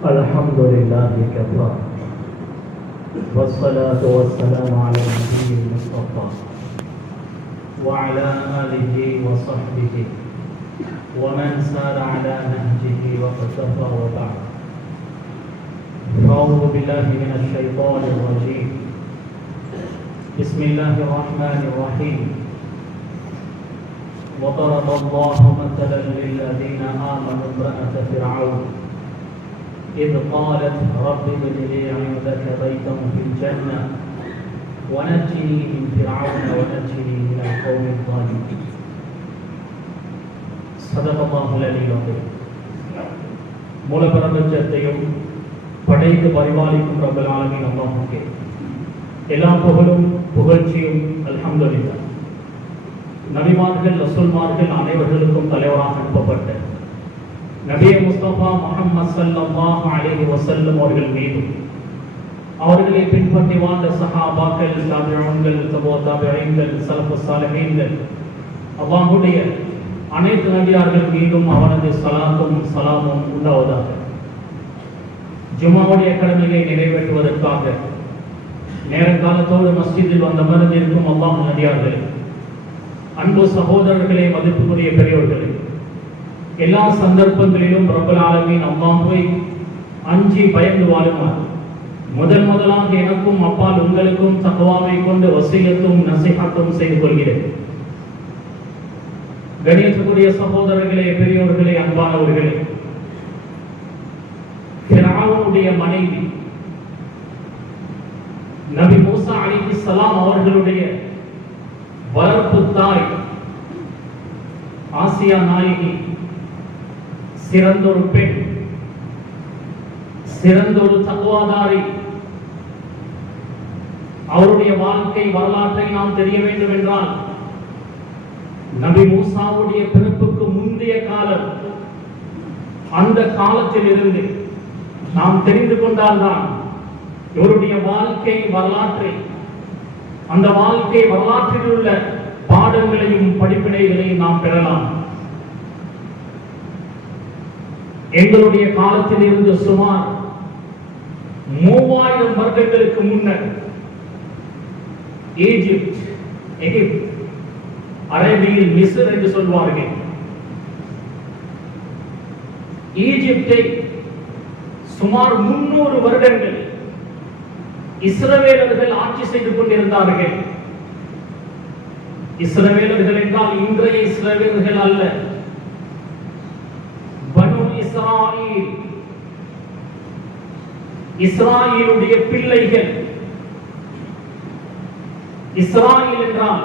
الحمد لله كفى والصلاة والسلام على النبي المصطفى وعلى آله وصحبه ومن سار على نهجه واقتفى وبعد. أعوذ بالله من الشيطان الرجيم. بسم الله الرحمن الرحيم. وضرب الله مثلا للذين آمنوا امرأة فرعون إذ قالت رب ابن لي عندك بيتا في الجنة ونجني من فرعون ونجني من القوم الظالمين. صدق الله العلي العظيم. மூலப்பிரபஞ்சத்தையும் படைத்து பரிபாலிக்கும் ரப்பல் ஆலமீன் அல்லாஹ்வுக்கே எல்லா புகழும் புகழ்ச்சியும் அல்ஹம்துலில்லாஹ். நபிமார்கள் ரசூல்மார்கள் அனைவர்களுக்கும் தலைவராக அனுப்பப்பட்ட நபியே முஸ்தபா முஹம்மது ஸல்லல்லாஹு அலைஹி வஸல்லம் அவர்கள் மீதும் அவர்களை பின்பற்றி வாழ்ந்த சஹாபாக்கள், தாபிஊன்கள், தபூ தாபிஈன்கள், ஸலஃபுஸ் ஸாலிஹீன்கள், அல்லாஹ்வுடைய அனைத்து நபியார்கள் மீதும் அவனது ஸலாத்தும் ஸலாமும் உண்டாவதாக. ஜும்ஆவுடைய கடமையை நிறைவேற்றுவதற்காக நேரங்காலத்தோடு மஸ்ஜிதில் வந்து அமர்ந்திருக்கும் அல்லாஹ் நபியார்கள், அன்பு சகோதரர்களே, மதிப்புக்குரிய பெரியோர்களே, எல்லா சந்தர்ப்பங்களிலும் ரப்பல் ஆலமீன் அல்லாஹ்வை அஞ்சி பயந்து வாழுமாறு முதலாக எனக்கும் அப்பால் உங்களுக்கும் தக்வாவை கொண்டு வசியத்தும் நசிஹத்தும் செய்து கொள்கிறேன். கண்ணியத்துக்குரிய சகோதரர்களே, பெரியோர்களே, அன்பானவர்களே, ஃபிரௌனுடைய மனைவி நபி மூசா அலைஹிஸ்ஸலாம் அவர்களுடைய வளர்ப்பு தாய் ஆசியா நாயகி சிறந்தொரு பெண், சிறந்தொரு தக்வாதாரி. அவருடைய வாழ்க்கை வரலாற்றை நாம் தெரிய வேண்டும் என்றால் நபி மூசாவுடைய பிறப்புக்கு முந்தைய காலம், அந்த காலத்தில் இருந்து நாம் தெரிந்து கொண்டால்தான் இவருடைய வாழ்க்கை வரலாற்றை, அந்த வாழ்க்கை வரலாற்றில் உள்ள பாடங்களையும் படிப்பினைகளையும் நாம் பெறலாம். எங்களுடைய காலத்தில் இருந்து சுமார் 3000 வருடங்களுக்கு முன்னர் எகிப்து, அரபியில் மிஸ்ர் என்று சொல்வார்கள், ஈஜிப்தை சுமார் 300 வருடங்கள் இஸ்ரவேலர்கள் ஆட்சி செய்து கொண்டிருந்தார்கள். இஸ்ரவேலர்கள் என்றால் இன்றைய இஸ்ரவேலர்கள் அல்ல, பனு இஸ்ராயீல், இஸ்ராயீலுடைய பிள்ளைகள். இஸ்ராயீல் என்றால்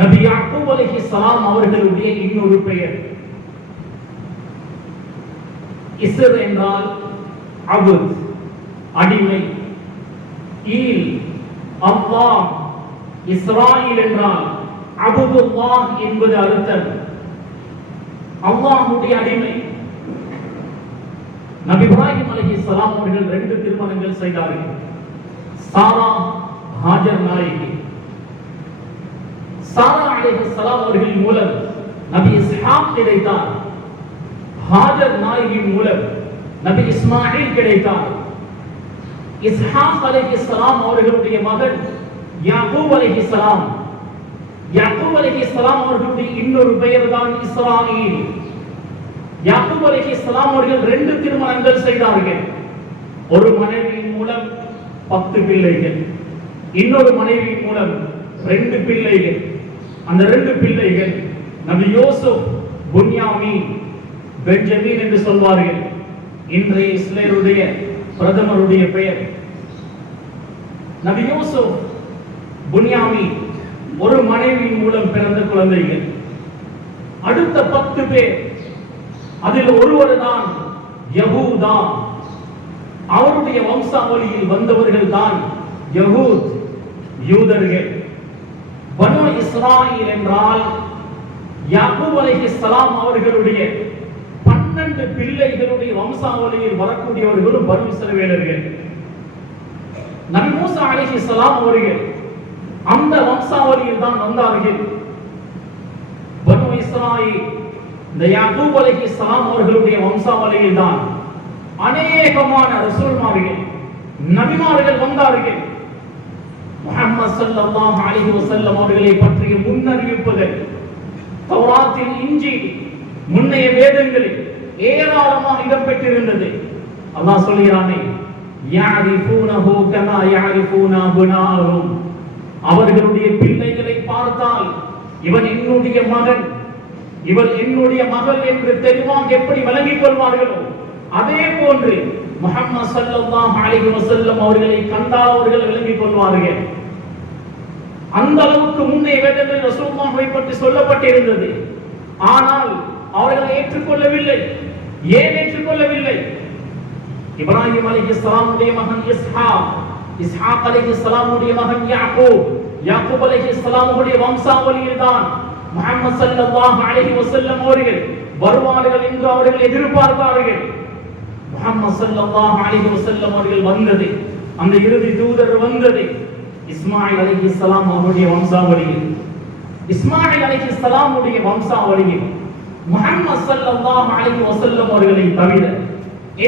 நபி யாக்கூப் அலைஹிஸ்ஸலாம் அவர்களுடைய இன்னொரு பெயர். இஸ்ர் என்றால் அபுத், அடிமை. ஈல் அல்லாஹ், இஸ்ராயீல் என்றால் அபுதுல்லாஹ் என்பது அர்த்தம், அல்லாஹ்வுடைய அடிமை. நபி இப்ராஹிம் அலைஹிஸ்ஸலாம் அவர்கள் 2 திருமணங்கள் செய்தார்கள். சாரா, ஹாஜர் நாயகி. சாரா அலைஹிஸ்ஸலாம் அவர்கள் மூலம் நபி இஸ்ஹாக் கிடைத்தார். ஹாஜர் நாயகி மூலம் நபி இஸ்மாயில் கிடைத்தார். இஸ்ஹாக் அலைஹிஸ்ஸலாம் அவர்களுடைய மகன் யாக்கூப் அலைஹிஸ்ஸலாம். யாக்கூப் அலைஹிஸ்ஸலாம் அவர்களுடைய இன்னொரு பெயர் தான் இஸ்ராயீல். யாக்கூப் அலைஹிஸ்ஸலாம் அவர்கள் 2 திருமணங்கள் செய்தார்கள். ஒரு மனைவியின் மூலம் 10 பிள்ளைகள், இன்னொரு மனைவியின் மூலம் 2 பிள்ளைகள். அந்த 2 பிள்ளைகள் நபி யூசுப், புன்யாமீன், பெஞ்சமின் என்று சொல்வார்கள். இன்றைய இஸ்ரேலுடைய பிரதமருடைய பெயர். நபி யூசுப், புன்யாமீன் ஒரு மனைவியின் மூலம் பிறந்த குழந்தைகள். அடுத்த 10 பேர், அதில் ஒருவர் தான் யஹூதா. அவருடைய வம்சாவளியில் வந்தவர்கள் தான் யஹூத், யூதர்கள். பனு இஸ்ராயீல் என்றால் யாக்கூப் அலைஹிஸ்ஸலாம் அவர்களுடைய 12 பிள்ளைகளுடைய வம்சாவளியில் வரக்கூடியவர்களும் பனு இஸ்ரவேலர்கள். நபி மூசா அலைஹிஸ்ஸலாம் அவர்கள் அந்த வம்சாவளியில் தான் வந்தார்கள். பனு இஸ்ராயீல் இந்த யாக்கூப் அலைஹிஸ்ஸலாம் அவர்களுடைய வம்சாவளியில் தான் அநேகமான ரசூல்மார்கள் நபிமார்கள் வந்தார்கள். முஹம்மது ஸல்லல்லாஹு அலைஹி வஸல்லம் அவர்களை பற்றிய முன்னறிவிப்புகள் தௌராத்தில், இஞ்சில், முன்னைய வேதங்களில் ஏராளமாக இடம்பெற்றிருந்தது. அல்லாஹ் சொல்கிறானே, யஅரிஃபூனஹு கமா யஅரிஃபூன அப்னாஅஹும், அவர்களுடைய பிள்ளைகளை பார்த்தால் இவன் என்னுடைய மகன், இவள் என்னுடைய மகள் என்று தெளிவாக எப்படி விளங்கிக் கொள்வார்களோ அதே போன்று முஹம்மது ஸல்லல்லாஹு அலைஹி வஸல்லம் அவர்களை கண்டால் அவர்கள் விளங்கிக் கொள்வார்கள். அந்த அளவுக்கு முன்னைய வேதங்களில் ரசூலுல்லாஹை பற்றி சொல்லப்பட்டிருந்தது. ஆனால் அவர்கள் ஏற்றுக்கொள்ளவில்லை. ஏன் ஏற்றுக்கொள்ளவில்லை? இப்ராஹிம் அலைஹிஸ்ஸலாமுடைய மகன் இஸ்ஹாக், இஸ்ஹாக் அலைஹிஸ்ஸலாமுடைய மகன் யாக்கூப், யாக்கூப் அலைஹிஸ்ஸலாமுடைய வம்சாவளியில் தான் முஹம்மது ஸல்லல்லாஹு அலைஹி வஸல்லம் அவர்கள் வருவார்கள் என்று அவர்கள் எதிர்பார்த்தார்கள். முஹம்மது ஸல்லல்லாஹு அலைஹி வஸல்லம் அவர்கள் வந்தது, அந்த இறுதி தூதர் வந்தது இஸ்மாயில் அலைஹிஸ்ஸலாம் அவருடைய வம்சாவளியில். இஸ்மாயில் அலைஹிஸ்ஸலாமுடைய வம்சாவளியில் முஹம்மது ஸல்லல்லாஹு அலைஹி வஸல்லம் அவர்களை தவிர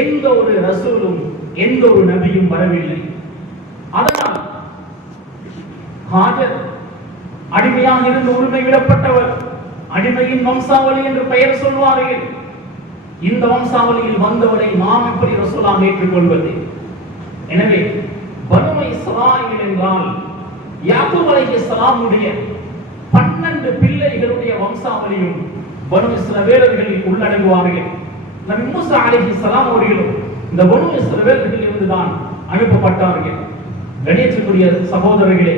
எந்த ஒரு ரசூலும் எந்த ஒரு நபியும் வரவில்லை. அதனால் ஹாஜர் அடிமையாக இருந்து உரிமை விடப்பட்டவர், அடிமையின் வம்சாவளி என்று பெயர் சொல்வார்கள். இந்த வம்சாவளியில் வந்தவரை நாம் எப்படி ரசூலாக ஏற்றுக்கொள்வது? எனவே பனு இஸ்ராயீல் என்றால் யாக்கூப் அலைஹிஸ்ஸலாமுடைய 12 பிள்ளைகளுடைய வம்சாவளியும் பனு இஸ்ரவேலர்களில் உள்ளடங்குவார்கள். நபி மூசா அலைஹிஸ்ஸலாம் அவர்களும் இந்த பனு இஸ்ரவேலர்களில் இருந்துதான் அனுப்பப்பட்டார்கள். கணியத்துக்குரிய சகோதரர்களே,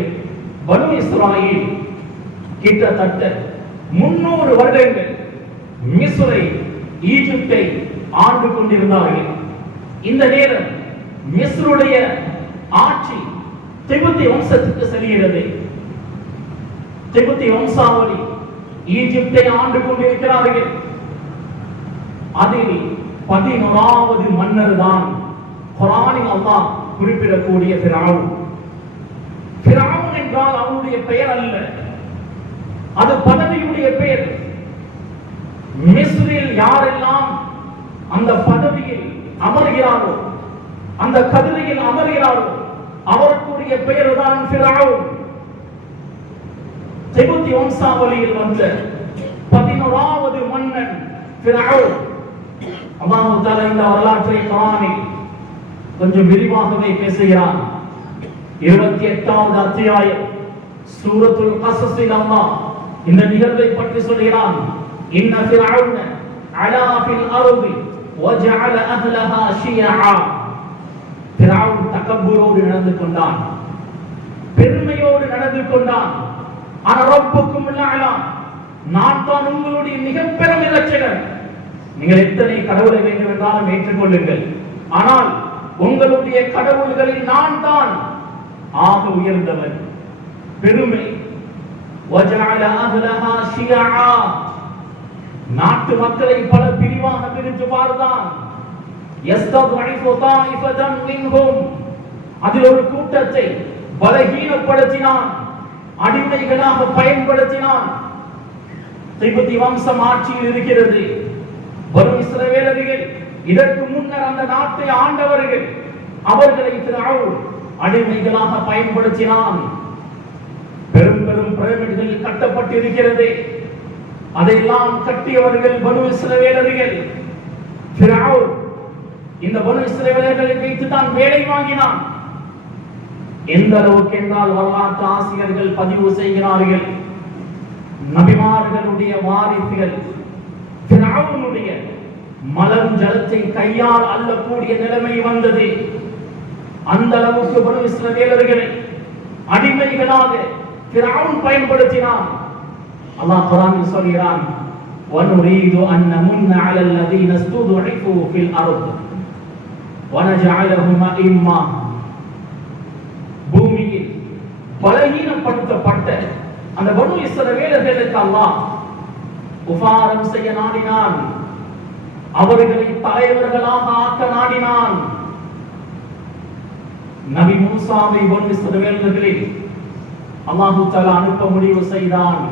பனு இஸ்ராயீல் கிட்டத்தட்ட 300 வருடங்கள் மிஸ்ரை, ஈஜிப்தை ஆண்டு கொண்டிருந்தார்கள். இந்த நேரம் மிஸ்ருடைய ஆட்சி திபெத்திய வம்சத்துக்கு செல்கிறது. திபெத்திய வம்சாவளி ஈஜிப்தை ஆண்டு கொண்டிருக்கிறார்கள். அதில் 11வது மன்னர் தான் குர்ஆனில் அல்லாஹ் குறிப்பிடக்கூடிய ஃபிரௌன். ஃபிரௌன் என்றால் அவனுடைய பெயர் அல்ல, அது பதவியுடைய பெயர். மிஸ்ரில் யாரெல்லாம் அந்த பதவியில் அமர்கிறாரோ, அந்த கதிரையில் அமர்கிறாரோ அவருடைய பெயர் தான் ஃபிரௌன். திபெத்திய வம்சாவளியில் வந்த 11வது மன்னன் ஃபிரௌன். அல்லாஹ் தஆலா இந்த வரலாற்றை குர்ஆனில் கொஞ்சம் விரிவாகவே பேசுகிறான். 28வது அத்தியாயம் சூரத்துல் கஸஸில் அல்லாஹ் இந்த நிகழ்வை பற்றி சொல்கிறான். இன்ன ஃபிரௌன அலா ஃபில் அர்தி வஜஅல அஹ்லஹா ஷியஆ. ஃபிரௌன் தகப்பரோடு நடந்து கொண்டான், பெருமையோடு நடந்து கொண்டான். அன ரப்புக்கும் அலா, நான் தான் உங்களுடைய மிகப்பெரும் இரட்சகர். நீங்கள் எத்தனை கடவுளை வேண்டும் என்றாலும் ஏற்றுக்கொள்ளுங்கள், ஆனால் உங்களுடைய கடவுள்களில் நான் தான் ஆக உயர்ந்தவன். பெருமை. வஜஅல அஹ்லஹா ஷியஆ, நாட்டு மக்களை பல பிரிவாக பிரித்து பார்த்தான். யஸ்தத்இஃபு தாயிஃபதன் மின்ஹும், அதில் ஒரு கூட்டத்தை பலகீனப்படுத்தினான், அடிமைகளாக பயன்படுத்தினான். திபெத்திய வம்சம் ஆட்சியில் இருக்கிறது. பனு இஸ்ரவேலர்கள் இதற்கு முன்னர் அந்த நாட்டை ஆண்டவர்கள், அவர்களை ஃபிரௌன் அடிமைகளாக பயன்படுத்தினான். பெரும் பெரும் பிரமிடுகள் கட்டப்பட்டிருக்கிறது. அதையெல்லாம் கட்டியவர்கள் பனு இஸ்ரவேலர்கள். ஃபிரௌன் இந்த பனு இஸ்ரவேலர்களை வைத்து தான் வேலை வாங்கினான். எந்த அளவுக்கு என்றால் வரலாற்று ஆசிரியர்கள் பதிவு செய்கிறார்கள், நபிமார்களுடைய வாரிசுகள் ஃபிரௌனுடைய மலம் ஜலத்தை கையால் அள்ளக்கூடிய நிலைமை வந்தது. அந்த அளவுக்கு பனு இஸ்ரவேலர்களை அடிமைகளாக ஃபிரௌன் பயன்படுத்தினான். அல்லாஹ் குர்ஆனில் சொல்கிறான், வனுரீது அன் நமுன்ன அலல் லதீன ஸ்துதுஇஃபு ஃபில் அர்த் வனஜஅலஹும் அஇம்மா. பூமியில் பலகீனப்படுத்தப்பட்ட அந்த பனு இஸ்ரவேலர்களுக்கு அல்லாஹ் உபகாரம் செய்ய நாடினான், அவர்களை தலைவர்களாக ஆக்க நாடினான். நபி மூசாவை பனு இஸ்ரவேலர்களில் அல்லாஹ் தஆலா அனுப்ப முடிவு செய்தான்.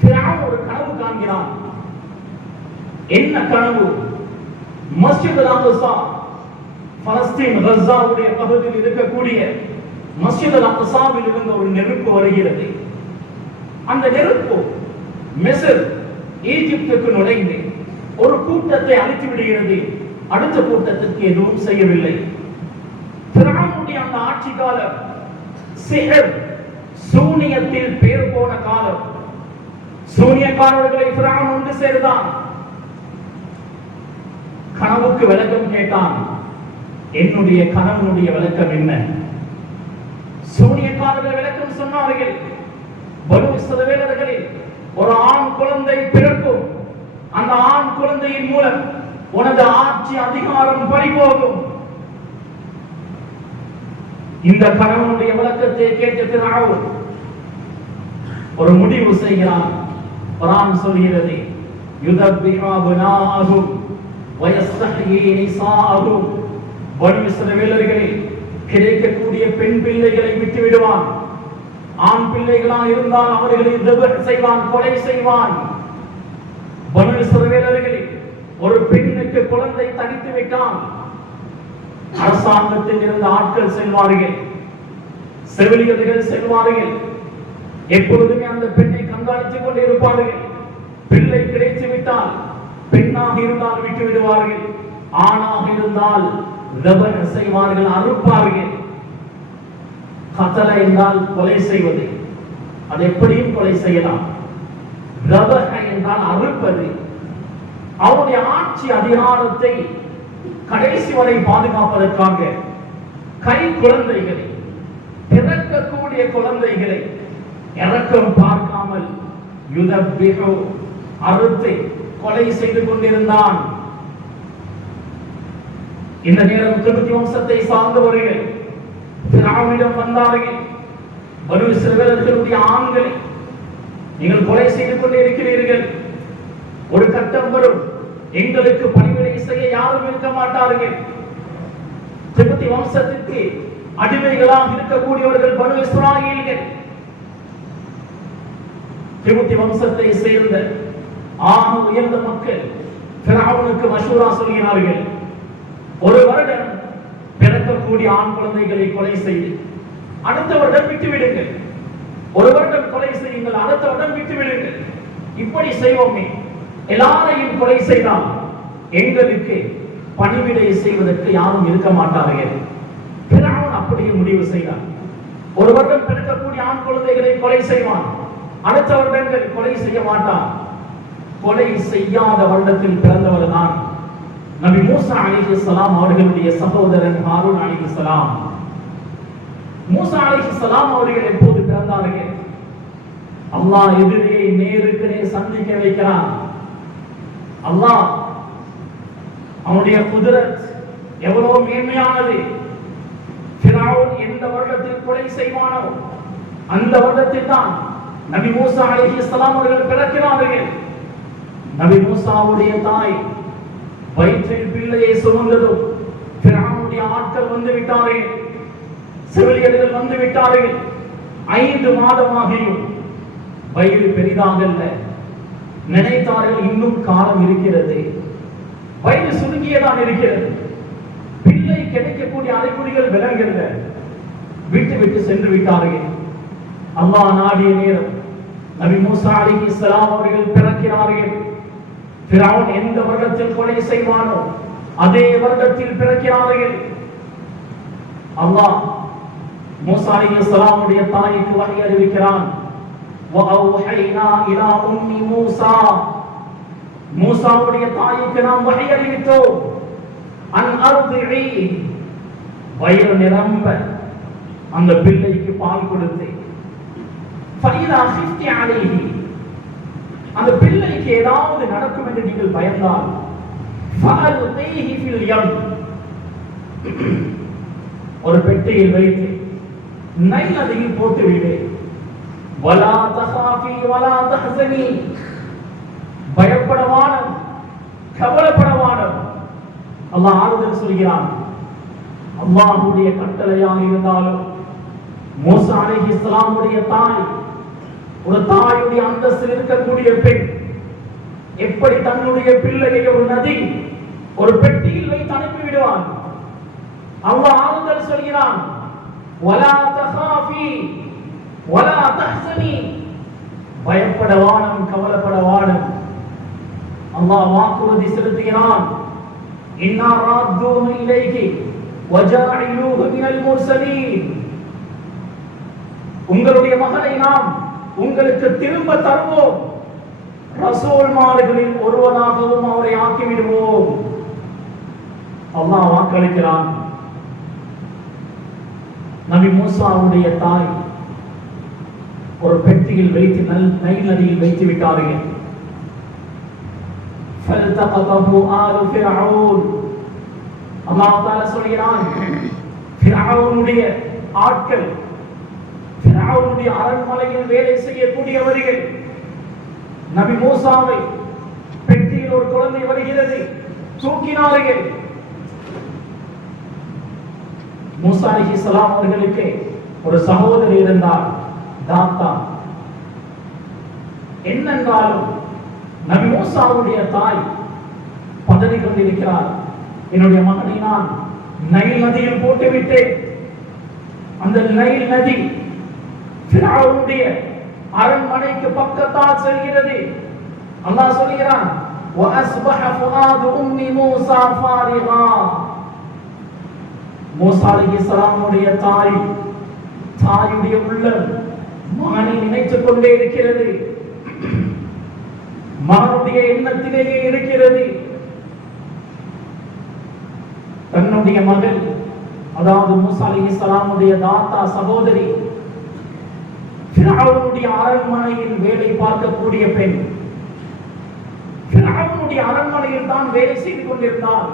ஃபிரௌன் ஒரு கனவு காண்கிறான். என்ன கனவு? மஸ்ஜித் அல்-அக்ஸா பலஸ்தீன் கஸாவுடைய பகுதியில் இருக்கக்கூடிய மஸ்ஜித் அல்-அக்ஸாவில் இருந்து ஒரு நெருப்பு வருகிறது. அந்த நெருப்பு மிஸ்ர் ஈஜிப்துக்கு நுழைந்து ஒரு கூட்டத்தை அழித்து விடுகிறது. அடுத்த கூட்டத்திற்கு எதுவும் செய்யவில்லை. ஃபிரௌனுடைய அந்த ஆட்சி காலம் சிஹர் சூனியத்தில் பேர் போன காலம். சூனியக்காரர்களை ஃபிரௌன் ஒன்று சேர்ந்தான். கனவுக்கு விளக்கம் கேட்டான். என்னுடைய கனவுடைய விளக்கம் என்ன? சூனியக்காரர்கள் விளக்கம் சொன்னார்கள். பனு இஸ்ரவேலர்களில் ஒரு ஆண் குழந்தை பிறக்கும். அந்த ஆண் குழந்தையின் மூலம் உனது ஆட்சி அதிகாரம் பறிபோகும். இந்த கணவனுடைய விளக்கத்தை கேட்ட ஃபிரௌன் ஒரு முடிவு செய்கிறான். குர்ஆன் சொல்கிறது, யுதப்பிஹு அப்னாஅஹும் வயஸ்தஹ்யீ நிஸாஅஹும். பனு இஸ்ரவேலர்களில் கிடைக்கக்கூடிய பெண் பிள்ளைகளை விட்டு விடுவான். ஆண் பிள்ளைகளாக இருந்தால் அவர்களை தபஹ் செய்வான், கொலை செய்வான். பனு இஸ்ரவேலர்களில் ஒரு பெண்ணுக்கு குழந்தை தனித்து விட்டான். அரசாங்கத்தில் இருந்த ஆட்கள் செல்வார்கள், செவிலியர்கள் செல்வார்கள். எப்பொழுதுமே அந்த பெண்ணை கண்காணித்துக் கொண்டு இருப்பார்கள். பிள்ளை கிடைத்து விட்டால் பெண்ணாக இருந்தால் விட்டு விடுவார்கள், ஆணாக இருந்தால் தபஹ் செய்வார்கள், அறுப்பார்கள். கத்ல என்றால் கொலை செய்வது, அது எப்படியும் கொலை செய்யலாம். தபஹ் என்றால் அறுப்பது. அவருடைய ஆட்சி அதிகாரத்தை கடைசி வரை பாதுகாப்பதற்காக கை குழந்தைகளை, பிறக்கக்கூடிய குழந்தைகளை இரக்கம் பார்க்காமல் யுதப்பிஹு அறுத்து கொலை செய்து கொண்டிருந்தான். இந்த நேரம் கிப்தி வம்சத்தை சார்ந்தவர்கள் ஃபிரௌனிடம் வந்தார்கள். பனு இஸ்ரவேலர்களுடைய ஆண்களை நீங்கள் கொலை செய்து கொண்டிருக்கிறீர்கள். ஒரு கட்டம் வரும், எங்களுக்கு பணிவிடை செய்ய யாரும் இருக்க மாட்டார்கள். கிப்தி வம்சத்திற்கு அடிமைகளாக இருக்கக்கூடியவர்கள் பனு இஸ்ராயேலிகள். கிப்தி வம்சத்தை சேர்ந்த ஆக உயர்ந்த மக்கள் ஃபிரௌனுக்கு மஷூரா சொல்கிறார்கள், ஒரு வருடம் பிறக்கக்கூடிய ஆண் குழந்தைகளை கொலை செய்து அடுத்த வருடம் விட்டு விடுங்கள். ஒரு வருடம் கொலை செய்யுங்கள், அடுத்த வருடம் விட்டு விடுங்கள். இப்படி செய்வோமே, எல்லாரையும் கொலை செய்தால் எங்களுக்கு பணிவிடை செய்வதற்கு யாரும் இருக்க மாட்டார்கள். ஃபிரௌன் அப்படியே முடிவு செய்தார். ஒரு வருடம் பிறக்கக்கூடிய ஆண் குழந்தைகளை கொலை செய்வான், அடுத்த வருடங்கள் கொலை செய்ய மாட்டான். கொலை செய்யாத வருடத்தில் பிறந்தவர் தான் நபி மூசா அலைஹிஸ்ஸலாம் அவர்களுடைய சகோதரன் ஹாரூன் அலைஹிஸ்ஸலாம். மூசா அலைஹிஸ்ஸலாம் அவர்கள் எப்போது பிறந்தார்கள்? அல்லாஹ் எதிரே நேருக்கு நேர் சந்திக்க வைக்கிறான். அல்லாஹ் அவனுடைய குதிரத் எவ்வளவு மேன்மையானது. ஃபிரௌன் எந்த வருடத்தில் கொலை செய்வானோ அந்த வருடத்தில் தான் நபி மூசா அலைஹிஸ்ஸலாம் அவர்கள் பிறக்கிறார்கள். நபி மூசாவுடைய தாய் வயிற்றில் பிள்ளையை சுமந்ததும் ஃபிரௌனுடைய ஆட்கள் வந்து விட்டார்கள், செவிலியர்கள் வந்து விட்டார்கள். 5 மாதமாகியும் வயிறு பெரிதாகல்ல. நினைத்தார்கள் இன்னும் காலம் இருக்கிறது, வயிறு சுருங்கியதான் இருக்கிறது, பிள்ளை கிடைக்கக்கூடிய அறிகுறிகள் விளங்கல்ல. விட்டு விட்டு சென்று விட்டார்கள். அல்லாஹ் நாடிய நேரம் நபி மூசா அலைஹிஸ்ஸலாம் அவர்கள் பிறக்கிறார்கள். ஃபிரௌன் எந்த வருடத்தில் கொலை செய்வானோ அதே வருடத்தில் பிறக்கிறார்கள். அல்லாஹ் மூசா அலைஹிஸ்ஸலாம் உடைய தாய்க்கு வஹி அறிவிக்கிறான். வஅவ்ஹைனா இலா உம்மி மூசா, மூசாவுடைய தாய்க்கு நாம் வஹி அறிவித்தோம். அன் அர்திஇ, வயிறு நிரம்ப அந்த பிள்ளைக்கு பால் கொடுத்து, ஃபைதா ஹிஃப்தி அலைஹி, அந்த பிள்ளைக்கு ஏதாவது நடக்கும் என்று நீங்கள் பயந்தால் ஃபஅல்கீஹி ஃபில் யம், ஒரு பெட்டியில் வைத்து நைல் நதியில் போட்டு விடு. வலா தஹாஃபி வலா தஹ்சனி, பயப்படவான கவலைப்படவான. அல்லாஹ் ஆறுதல் சொல்கிறான். அல்லாஹ்வுடைய கட்டளையாக இருந்தாலும் மூசா அலைஹிஸ்ஸலாம் உடைய தாய், ஒரு தாயுடைய அந்தஸ்தில் இருக்கக்கூடிய பெண் எப்படி தன்னுடைய பிள்ளையை ஒரு நதி ஒரு பெட்டியில் வைத்து அனுப்பி விடுவான். அல்லாஹ் ஆறுதல் சொல்கிறான், வலா தகாஃபி வலா தஹ்சனி, பயப்படவானும் கவலைப்படவானும். அல்லாஹ் வாக்குறுதி செலுத்துகிறான், இன்னா ராத்தூஹு இலைகி வஜாஇலூஹு மினல் முர்சலீன், உங்களுடைய மகனை நாம் உங்களுக்கு திரும்ப தருவோம், ரசூல்மார்களில் ஒருவனாகவும் அவரை ஆக்கிவிடுவோம். அல்லாஹ் வாக்களிக்கிறான். நபி மூசாவுடைய தாய் ஒரு பெட்டியில் வைத்து நைல் நதியில் வைத்து விட்டார்கள். ஃபல்தகதஹு ஆலு ஃபிர்அவுன், அல்லாஹ் தஆலா சொல்கிறான், ஃபிர்அவுனுடைய ஆட்கள், ஃபிர்அவுனுடைய அரண்மனையில் வேலை செய்யக்கூடியவர்கள் நபி மூசாவை, பெட்டியில் ஒரு குழந்தை வருகிறது, தூக்கினார்கள். மூசா அலைஹிஸ்ஸலாம் அவர்களுக்கு ஒரு சகோதரி இருந்தார், தாத்தா. என்னென்றாலும் நபி மூசாவுடைய தாய் பதறி கொண்டிருக்கிறார், என்னுடைய மகனை நான் நைல் நதியில் போட்டுவிட்டேன். அந்த நைல் நதி ஃபிரௌனுடைய அரண்மனைக்கு பக்கத்தால் செல்கிறது. அல்லாஹ் சொல்கிறான், وَأَصْبَحَ فُؤَادُ أُمِّ مُوسَى فَارِغًا, மூசா அலைஹிஸ்ஸலாமுடைய தாயுடைய உள்ளம் மகனை நினைத்துக் கொண்டே இருக்கிறது, மகனுடைய எண்ணத்திலேயே இருக்கிறது. தன்னுடைய மகள், அதாவது மூசா அலைஹிஸ்ஸலாமுடைய தாத்தா சகோதரி, ஃபிரௌனுடைய அரண்மனையில் வேலை பார்க்கக்கூடிய பெண், ஃபிரௌனுடைய அரண்மனையில் தான் வேலை செய்து கொண்டிருந்தார்.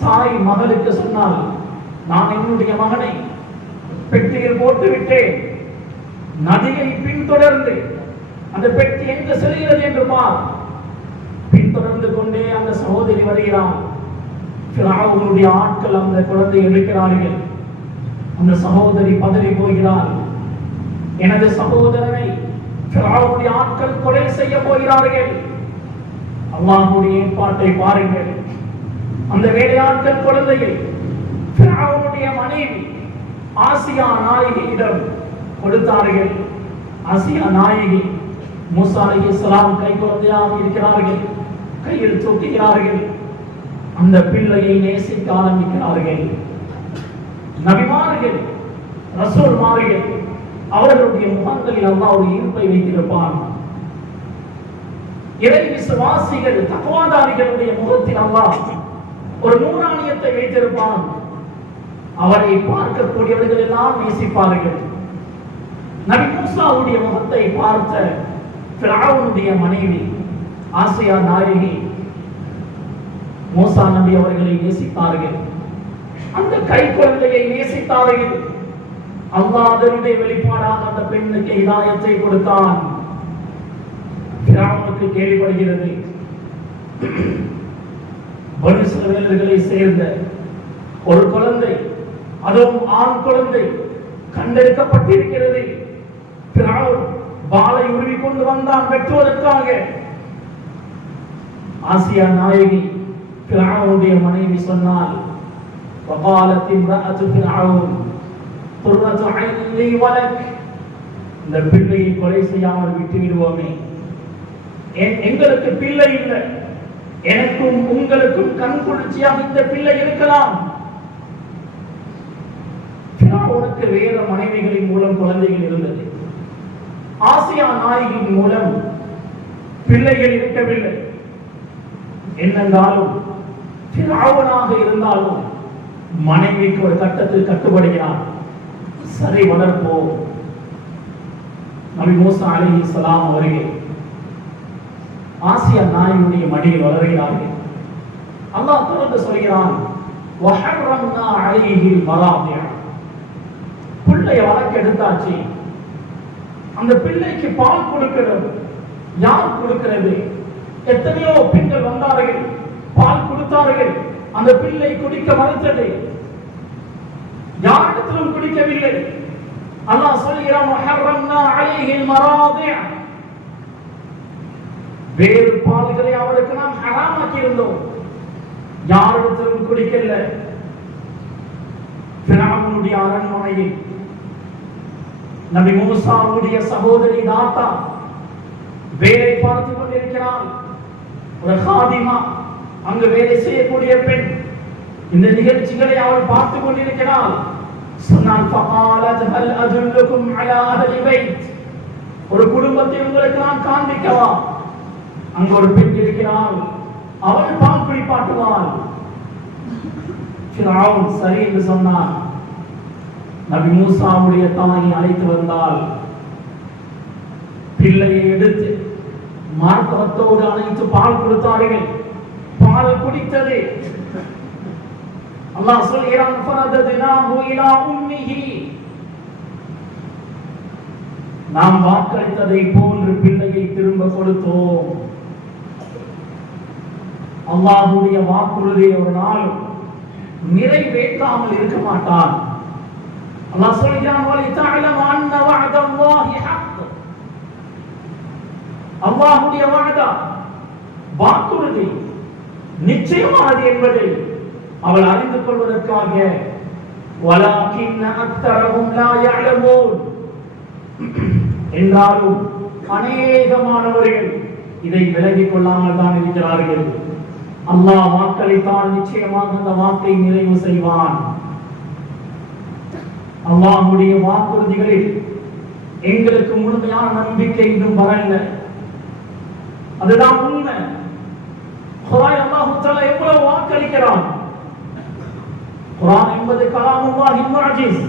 தாய் மகளுக்கு சொன்னால், நான் என்னுடைய மகனை பெட்டியில் போட்டு விட்டேன், நதியை பின்தொடர்ந்து அந்த பெட்டி எங்கு செல்கிறது என்று பார். பின்தொடர்ந்து கொண்டே அந்த சகோதரி வருகிறார். ஃபிரௌனுடைய ஆட்கள் அந்த குழந்தையை எடுக்கிறார்கள். அந்த சகோதரி பதறி போகிறார், எனது சகோதரனை ஃபிரௌனுடைய ஆட்கள் கொலை செய்ய போகிறார்கள். அல்லாஹ்வுடைய ஏற்பாட்டை பாருங்கள். அந்த வேலையாட்கள் குழந்தையை ஃபிரௌனுடைய மனைவி ஆசியா நாயகியிடம் கொடுத்தார்கள். ஆசியா நாயகி மூசா அலைஹிஸ்ஸலாம் கை குழந்தையாக இருக்கிறார்கள், கையில் தூக்குகிறார்கள். அந்த பிள்ளையை நேசிக்க ஆரம்பிக்கிறார்கள். நபிமார்கள், ரசூல்மார்கள், அவர்களுடைய முகங்களில் அல்லாஹ் ஒரு ஈர்ப்பை வைத்திருப்பான். இறை விசுவாசிகள், தக்வாதாரிகளுடைய முகத்தில் அல்லாஹ் ஒரு நூறானியத்தை வைத்திருப்பான். அவரை பார்க்கக்கூடியவர்கள் எல்லாம் நேசிப்பார்கள். நபி மூசாவுடைய முகத்தை பார்த்த ஃபிரௌனுடைய மனைவி ஆசியா நாயகி மூசா நபி அவர்களை நேசித்தார்கள். அந்த கை குழந்தையை நேசித்தார்கள். அல்லாஹ் அதனுடைய வெளிப்பாடாக அந்த பெண்ணுக்கு ஹிதாயத்தை கொடுத்தான். ஃபிரௌனுக்கு கேள்விப்படுகிறது, பனு இஸ்ரவேலர்களை சேர்ந்த ஒரு குழந்தை, அதுவும் ஆண் குழந்தை கண்டெடுக்கப்பட்டிருக்கிறது. ஃபிரௌன் வாளை உருவி கொண்டு வந்தான் வெட்டுவதற்காக. ஆசியா நாயகி ஃபிரௌனுடைய மனைவி சொன்னாள், وقالت امرأة فرعون قرة عين لي ولك, இந்த பிள்ளையை கொலை செய்யாமல் விட்டு விடுவோமே, எங்களுக்கு பிள்ளை இல்லை, எனக்கும் உங்களுக்கும் கண் குளிர்ச்சியாக இந்த பிள்ளை இருக்கலாம். ஃபிரௌனுக்கு வேற மனைவிகளின் மூலம் குழந்தைகள் இருந்தது. ஆசியா நாயகியின் மூலம் பிள்ளைகள் இருக்கவில்லை. என்னென்றாலும் ஃபிரௌனாக இருந்தாலும் மனைவிக்கு ஒரு கட்டத்தில் கட்டுப்படுகிறார். சரி வளர்ப்போம். நபி மூசா அலைஹிஸ்ஸலாம் அவர்கள் ஆசியா நாயுடைய மடியில் வளர்கிறார்கள். அல்லாஹ் தொடர்ந்து சொல்கிறான், வஹர்ரம்னா அலைஹில் மராதிஅ, பிள்ளையை வளர்க்கெடுத்தாச்சு, அந்த பிள்ளைக்கு பால் கொடுக்கிறது. யார் கொடுக்கிறது? எத்தனையோ பெண்கள் வந்தார்கள், பால் கொடுத்தார்கள், அந்த பிள்ளை குடிக்க மறுத்தது. யாரிடத்திலும் குடிக்கவில்லை. அல்லாஹ் சொல்கிறான், வஹர்ரம்னா அலைஹில் மராதிஅ, வேறு பால்களை அவருக்கு நாம் ஹராமாக்கி இருந்தோம். யாரிடத்திலும் குடிக்கல. ஃபிரௌனுடைய அரண்மனையில் நபி மூசாவுடைய சகோதரி தாத்தா வேலை பார்த்து கொண்டிருக்கிறார். ஒரு காதிமா, அங்கு வேலை செய்யக்கூடிய பெண், இந்த நிகழ்ச்சிகளை அவள் பார்த்து கொண்டிருக்கிறாள். சொன்னால் ஃபகாலத் ஹல் அதுல்லுகும் அலா அஹ்லி பைத், ஒரு குடும்பத்தை உங்களுக்கு நான் காண்பிக்கவா? அங்கு ஒரு பெண் இருக்கிறாள், அவள் பால் குடிப்பாட்டுவாள். ஃபிரௌன் சரி என்று சொன்னான். நபி மூசாவுடைய தாயை அழைத்து வந்தால் பிள்ளையை எடுத்து மார்க்கத்தோடு அழைத்து பால் கொடுத்தார்கள். பால் குடித்தது. அல்லாஹ் சொல்கிறான், ஃபரதத்னாஹு இலா உம்மிஹி, நாம் வாக்களித்ததை போன்று பிள்ளையை திரும்ப கொடுத்தோம். அல்லாஹ்வுடைய வாக்குறுதியை ஒரு நாள் நிறைவேற்றாமல் இருக்க மாட்டான். அல்லாஹ் சொல்கிறான், வலிதஅலம அன்ன வஅதல்லாஹி ஹக், அல்லாஹ்வுடைய வாதா வாக்குறுதி நிச்சயமானது என்பதை அவள் அறிந்து கொள்வதற்காக. வலாகின் அக்தரஹும் லா யஅலமூன், என்றாலும் அநேகமானவர்கள் இதை விலகிக் கொள்ளாமல் தான் இருக்கிறார்கள். அல்லாஹ் வாக்களித்தால் நிச்சயமாக அந்த வாக்கை நிறைவு செய்வான். அல்லாஹ்வுடைய வாக்குறுதிகளில் எங்களுக்கு முழுமையான நம்பிக்கை இன்னும் வரவில்லை. அதுதான் உண்மை. குர்ஆன் அல்லாஹ் தஆலா எவ்வளவு வாக்களிக்கிறான். குர்ஆன் என்பது கலாமுல்லாஹி முஅஜிஸ்,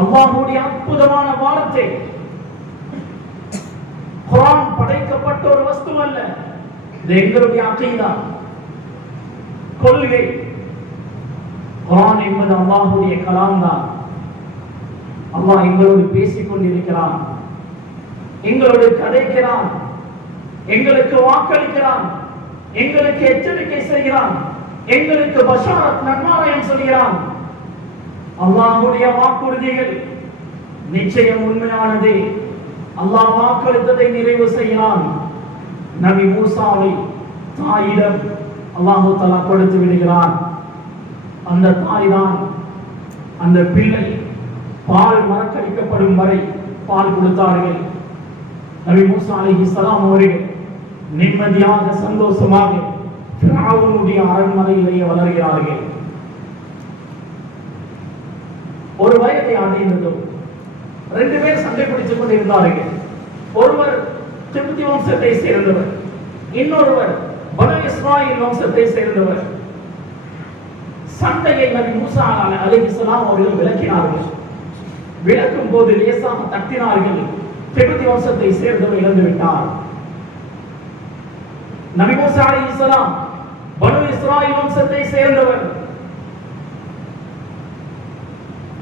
அல்லாஹ்வுடைய அற்புதமான வார்த்தை. குர்ஆன் படைக்கப்பட்ட ஒரு வஸ்து அல்ல. இது எங்களுடைய அகீதா, கொள்கை. குர்ஆன் என்பது அல்லாஹ்வுடைய கலாம் தான். அல்லாஹ் எங்களோடு பேசிக் கொண்டிருக்கிறான், எங்களோடு கதைக்கிறான், எங்களுக்கு வாக்களிக்கிறான், எங்களுக்கு எச்சரிக்கை செய்கிறான், எங்களுக்கு பஷாரத் நன்மாராயம் சொல்கிறான். அல்லாஹ்வுடைய வாக்குறுதிகள் நிச்சயம் உண்மையானது. அல்லாஹ் வாக்களித்ததை நிறைவு செய்கிறான். நபி மூசாவை தாயிடம் அல்லாஹ் தஆலா கொடுத்து விடுகிறான். அந்த தாய் தான் அந்த பிள்ளை பால் மறக்கடிக்கப்படும் வரை பால் கொடுத்தார்கள். நபி மூசா அலைஹிஸ்ஸலாம் அவர்கள் நிம்மதியாக சந்தோஷமாக ஃபிரௌனுடைய அரண்மனையிலேயே வளர்கிறார்கள். ஒரு வயதை அடைந்ததும் 2 பேர் சண்டை பிடித்துக் கொண்டிருந்தார்கள். ஒருவர் கிப்தி வம்சத்தை சேர்ந்தவர், இன்னொருவர் பனு இஸ்ராயீல் வம்சத்தை சேர்ந்தவர். சண்டையை நபி மூசா அலைஹிஸ்ஸலாம் அவர்கள் விளக்கினார்கள். விளக்கும் போது லேசாக தட்டினார்கள். கிப்தி வம்சத்தை சேர்ந்தவர் இறந்து விட்டார். நபி மூசா அலைஹிஸ்ஸலாம் பனு இஸ்ராயீல் வம்சத்தை சேர்ந்தவர்.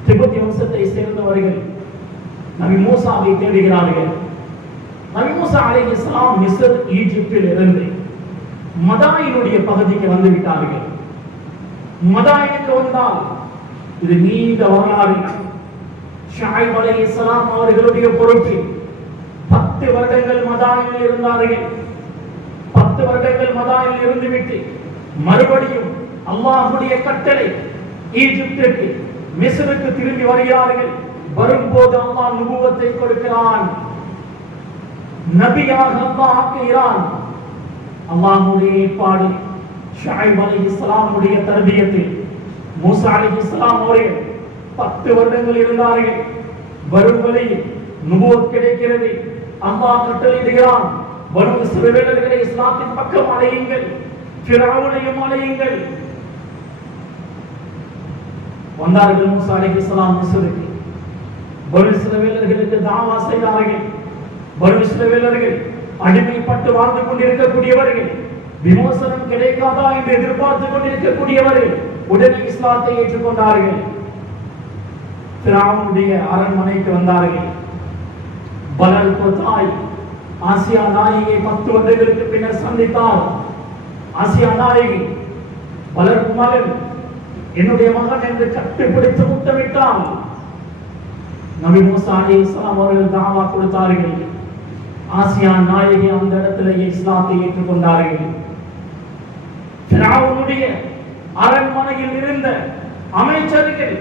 கிப்தி வம்சத்தை சேர்ந்தவர்கள் நபி மூசாவை தேடுகிறார்கள். நபி மூசா அலைஹிஸ்ஸலாம் மிஸ்ர் ஈஜிப்தில் இருந்து மதாயினுடைய பகுதிக்கு வந்து விட்டார்கள். மதாயினுக்கு வந்தால் இது நீண்ட வரலாறு. ஷுஐப் அலைஹிஸ்ஸலாம் அவர்களுடைய பொறுப்பில் 10 வருடங்கள் மதாயினில் இருந்தார்கள். 10 வருடங்கள் மதாயினில் இருந்துவிட்டு மறுபடியும் அல்லாஹ்வுடைய கட்டளை ஈஜிப்திற்கு மிஸ்ருக்கு திரும்பி வருகிறார்கள். வரும்போது அல்லாஹ் நுபுவத்தை கொடுக்கிறான், நபியாக அல்லாஹ் ஆக்குகிறான். அல்லாஹ்வுடைய ஏற்பாடு. ஷுஐப் அலைஹிஸ்ஸலாமுடைய தர்பியத்தில் மூசா அலைஹிஸ்ஸலாம் அவர்கள் 10 வருடங்கள் இருந்தார்கள். வரும் வழியில் நுபுவத் கிடைக்கிறது. அல்லாஹ் கட்டளையிடுகிறான், பனு இஸ்ரவேலர்களை இஸ்லாத்தின் பக்கம் அழையுங்கள், ஃபிரௌனையும் அழையுங்கள். வந்தார்கள் மூசா அலைஹிஸ்ஸலாம் மிஸ்ருக்கு. பனு இஸ்ரவேலர்களுக்கு தாவா செய்தார்கள். பனு இஸ்ரவேலர்கள் அடிமைப்பட்டு வாழ்ந்து கொண்டிருக்கக்கூடியவர்கள், விமோசனம் கிடைக்காதா என்று எதிர்பார்த்து கொண்டிருக்கக்கூடியவர்கள் உடனே இஸ்லாத்தை ஏற்றுக்கொண்டார்கள். ஃபிரௌனுடைய அரண்மனைக்கு வந்தார்கள். பலல் தாய் ஆசியா நாயகி 10 வருடங்களுக்கு பின்னர் சந்தித்தார். ஆசியா நாயகி பலர் மகன், என்னுடைய மகன் என்று கட்டிப்பிடித்து முத்தமிட்டால் நபி மூசா அலைஹிஸ்ஸலாம் அவர்கள் தாவா கொடுத்தார்கள். ஆசியா நாயகி அந்த இடத்திலேயே இஸ்லாத்தை ஏற்றுக்கொண்டார்கள். ஃபிரௌனுடைய அரண்மனையில் இருந்த அமைச்சர்கள்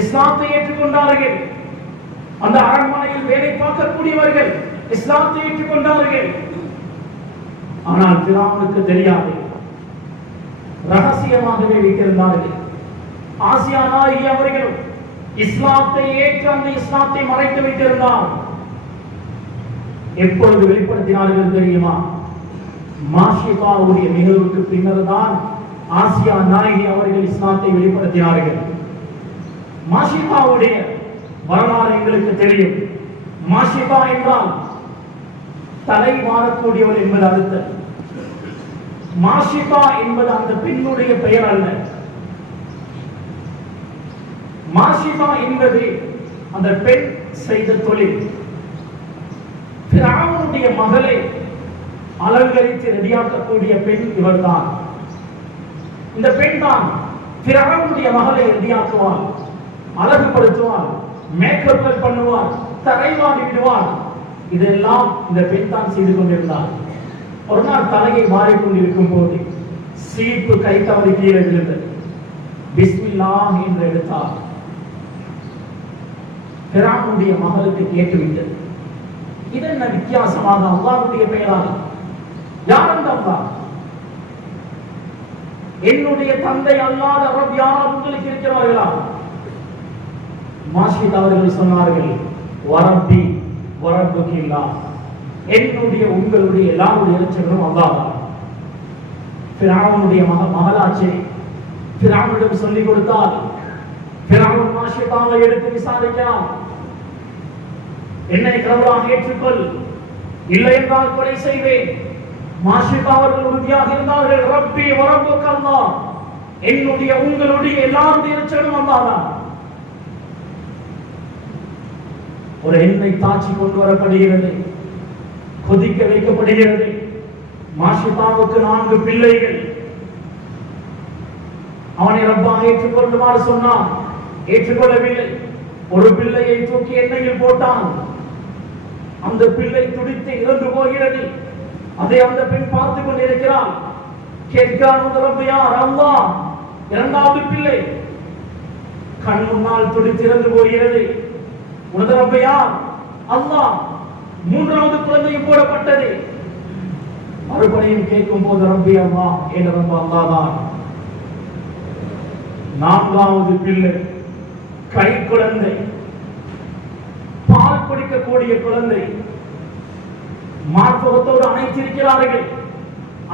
இஸ்லாத்தை ஏற்றுக்கொண்டார்கள். அந்த அரண்மனையில் வேலை பார்க்கக்கூடியவர்கள் இஸ்லாத்தை ஏற்றுக்கொண்டார்கள். ஆனால் ஃபிரௌனுக்கு தெரியாது, ரகசியமாகவே வைத்திருந்தார்கள். ஆசியா நாயகி அவர்களும் இஸ்லாத்தை ஏற்று அந்த இஸ்லாத்தை மறைத்து வைத்திருந்தார். எப்பொழுது வெளிப்படுத்தினார்கள் தெரியுமா? மாஷிபாவுடைய நிகழ்வுக்கு பின்னர் தான் ஆசியா நாயகி அவர்கள் இஸ்லாத்தை வெளிப்படுத்தினார்கள். மாஷிபாவுடைய வரலாறு எங்களுக்கு தெரியும். மாஷிபா என்றால் தலை மாறக்கூடியவர் என்பது அர்த்தம். மாஷிபா என்பது அந்த பெண்ணுடைய பெயர் அல்ல. மாஷிபா என்பது அந்த பெண் செய்த தொழில். ஃபிரௌனுடைய மகளை அலங்கரித்து ரெடியாக்கக்கூடிய பெண் இவர்தான். இந்த பெண் தான் ஃபிரௌனுடைய மகளை ரெடியாக்குவாள், அழகுபடுத்துவாள், மேக்கப் பண்ணுவாள், தரைவாடி விடுவாள். இதெல்லாம் இந்த பெண் தான் செய்து கொண்டிருந்தாள். ஒரு நாள் தலையை மாறிக்கொண்டிருக்கும் போது சீப்பு கை தவறி கீழே விழுந்தது. பிஸ்மில்லாஹ் என்று எடுத்தார். ஃபிரௌனுடைய மகளுக்கு கேட்டுவிட்டது. இது என்ன வித்தியாசமாக அல்லாஹ்வுடைய பெயராக? யார் அந்த அல்லாஹ்? என்னுடைய தந்தை அல்லாத ரப் யார் உங்களுக்கு இருக்கிறார்களா? மாஷித் அவர்கள் சொன்னார்கள், வரப்பி வரப்புகில்லா, என்னுடைய உங்களுடைய எல்லாருடைய இறைச்சலும் அல்லாஹ் தான். ஃபிரௌனுடைய மகளாச்சே ஃபிரௌனிடம் சொல்லிக் கொடுத்தால் ஃபிரௌன் மாஷிதாவை எடுத்து விசாரிக்கிறான். என்னை கடவுளாக ஏற்றுக்கொள், இல்லை என்றால் கொலை செய்வேன். மாஷிதா அவர்கள் உறுதியாக இருந்தார்கள், ரப்பி வரப்புக அல்லாஹ், என்னுடைய உங்களுடைய எல்லாருடைய இறைச்சலும் அல்லாஹ் தான். ஒரு எண்ணெய் தாச்சி கொண்டு வரப்படுகிறது, கொதிக்க வைக்கப்படுகிறது. மாஷிதாவுக்கு 4 பிள்ளைகள். அவனை ரப்பாக ஏற்றுக்கொள்ளுமாறு சொன்னான், ஏற்றுக்கொள்ளவில்லை. ஒரு பிள்ளையை தூக்கி எண்ணெயில் போட்டான். அந்த பிள்ளை துடித்து இறந்து போகிறது. அதை அந்த பெண் பார்த்துக் கொண்டிருக்கிறாள். கேட்கிறான், ரப்பி யார்? அல்லாஹ். இரண்டாவது பிள்ளை கண் முன்னால் துடித்து இறந்து போகிறது. உனது ரப்பி யார்? அல்லாஹ். மூன்றாவது குழந்தையும் போடப்பட்டது. மறுபடியும் கேட்கும் போது ரப்பி அல்லாஹ், என் ரப்ப அல்லாஹ் தான். நான்காவது பிள்ளை கை குழந்தை, பால் குடிக்கக்கூடிய குழந்தை, மார்பகத்தோடு அணைத்திருக்கிறார்கள்.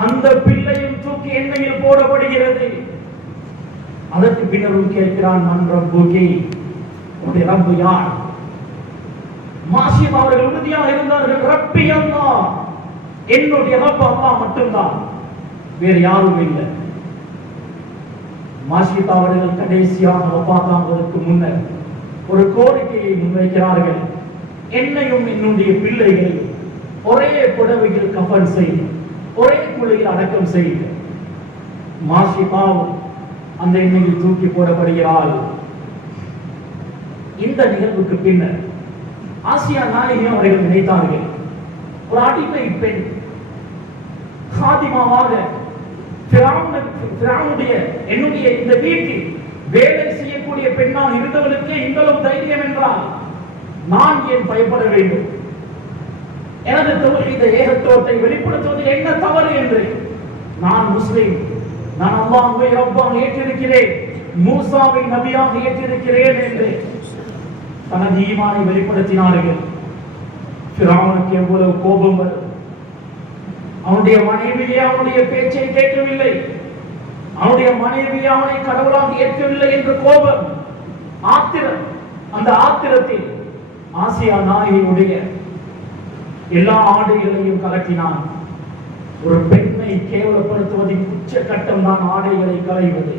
அந்த பிள்ளையும் தூக்கி எண்ணெயில் போடப்படுகிறது. அதற்கு பின்னரும் கேட்கிறான், மன் ரப்புகி, உன்னுடைய ரப்பு யார்? மாஷிம் அவர்கள் உறுதியாக இருந்தார்கள், ரப்பி அல்லாஹ், என்னுடைய ரப்பு அல்லாஹ் மட்டும்தான், வேறு யாரும் இல்லை. மாஷித் அவர்கள் கடைசியாக வஃபாத்தாவதற்கு முன்னர் ஒரு கோரிக்கையை முன்வைக்கிறார்கள். என்னையும் என்னுடைய பிள்ளைகளை ஒரே புடவையில் கஃன் செய்து ஒரே குழியில் அடக்கம் செய்து. மாஷிதாவும் அந்த எண்ணெயில் தூக்கி போடப்படுகிறாள். இந்த நிகழ்வுக்கு பின்னர் ஆசியா நாயகி அவர்கள் நினைத்தார்கள், ஒரு அடிமை பெண் காதிமாவாக ஃபிரௌனுடைய என்னுடைய இந்த வீட்டில் வேலை செய்யக்கூடிய பெண்ணால் இருந்தவளுக்கே இவ்வளவு தைரியம் என்றால் நான் ஏன் பயப்பட வேண்டும்? எனது தௌஹீத ஏகத்துவத்தை வெளிப்படுத்துவதில் என்ன தவறு என்று நான் முஸ்லிம், நான் அல்லாஹ்வை ரப்பாக ஏற்றிருக்கிறேன், மூசாவை நபியாக ஏற்றிருக்கிறேன் என்று தனது ஈமானை வெளிப்படுத்தினார்கள். ஃபிரௌனுக்கு எவ்வளவு கோபம் வரும்! அவனுடைய மனைவியே அவனுடைய பேச்சை கேட்கவில்லை, அவனுடைய மனைவியே அவனை கடவுளாக ஏற்கவில்லை என்ற கோபம், ஆத்திரம். அந்த ஆத்திரத்தில் ஆசியா நாயகியுடைய எல்லா ஆடைகளையும் கலட்டினான். ஒரு பெண்ணை கேவலப்படுத்துவதின் உச்சகட்டம் தான் ஆடைகளை களைவது.